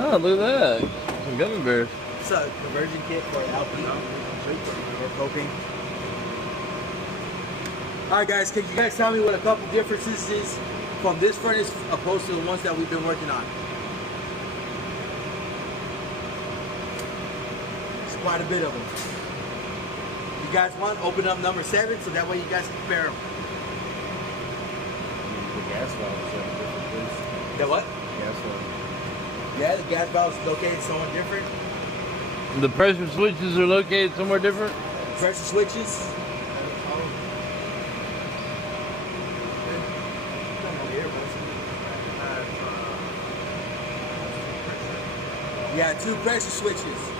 Oh, look at that. Some gummy bears. It's a conversion kit for LP or propane. Alright guys, can you guys tell me what a couple differences is from this furnace opposed to the ones that we've been working on? It's quite a bit of them. You guys want, open up number 7 so that way you guys can compare them. The gas valve is different, please. The what? Gas valve. Yeah, the gas valve is located somewhat different. The pressure switches are located somewhere different? Pressure switches. Yeah, 2 pressure switches.